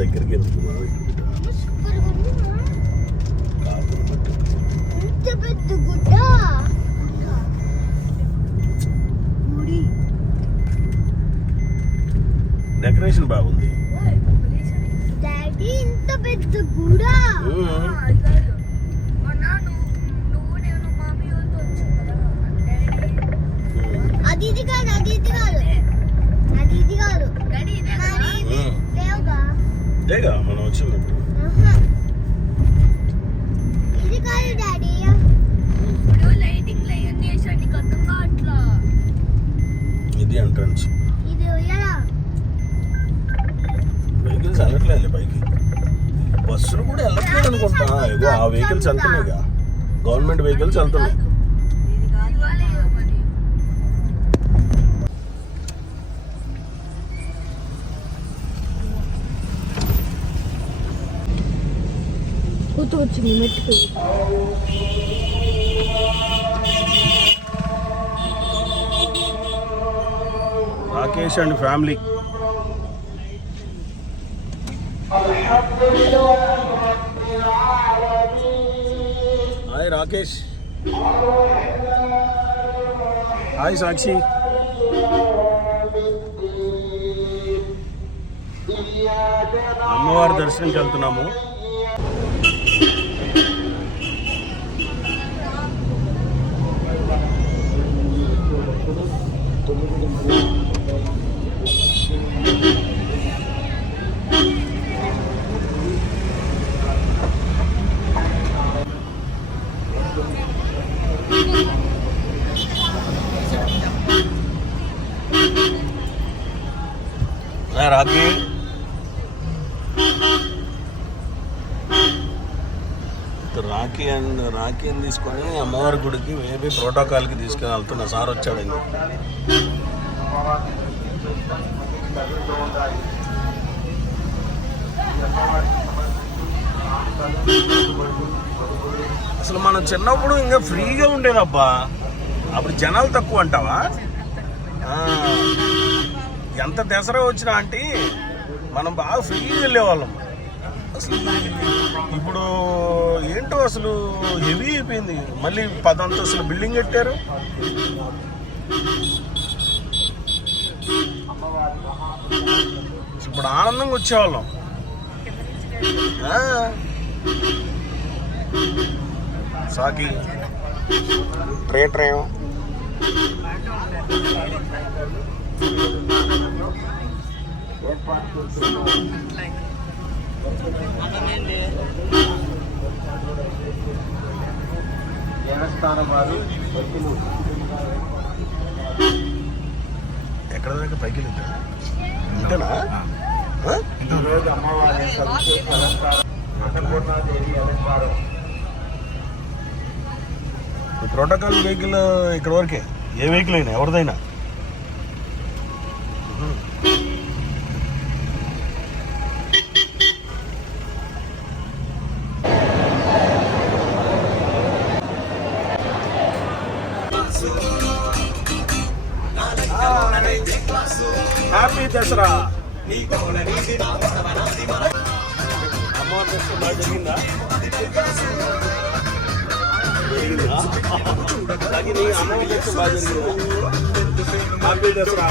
దగ్గరికి వెళ్తున్నాం. డెకరేషన్ బాగుంది. ఇంత పెద్ద గుడ అది ఇది కాదు, అది ఇది కాదు, అది ఇది కాదు. ఇదేగా మనం వచ్చినప్పుడు. ఇది కాదు డాడీ. ఇది ఎంట్రన్స్. ఇది వెహికల్స్ వెళ్ళట్లేదు పైకి. బస్సులు కూడా వెళ్ళట్లేదు అనుకుంటా. ఇగో ఆ వెహికల్స్ వెళ్తున్నాయిగా, గవర్నమెంట్ వెహికల్స్ వెళ్తున్నాయి. వచ్చింది మెట్టుకు. Rakesh and family. Hi Rakesh. Hi Sakshi. అమ్మవారి దర్శనంకి వెళ్తున్నాము. రాఖీ రాఖీని తీసుకొని అమ్మవారి గుడికి మేబీ ప్రోటోకాల్కి తీసుకుని వెళ్తున్నా. సార్ వచ్చాడండి. అసలు మనం చిన్నప్పుడు ఇంకా ఫ్రీగా ఉండేదబ్బా. అప్పుడు జనాలు తక్కువ అంటావా? ఎంత దసరా వచ్చినా అంటే మనం బాగా ఫ్రీగా వెళ్ళేవాళ్ళం. అసలు ఇప్పుడు ఏంటో అసలు హెవీ అయిపోయింది. మళ్ళీ 10 అంతస్తుల బిల్డింగ్ కట్టారు. ఇప్పుడు ఆనందంగా వచ్చేవాళ్ళం. సాకి ట్రేట్రేం దేవస్థానం వారు ఎక్కడ దాకా పైకి ఇంతనా? ప్రోటోకాల్ వెహికల్ ఇక్కడ వరకే. ఏ వెహికల్ అయినా ఎవరిదైనా. హ్యాపీ దసరా. అమ్మవారి దర్శనం బాగా జరిగిందా? అమ్మవారి దర్శనం బాగా జరిగిందా? హ్యాపీ దసరా.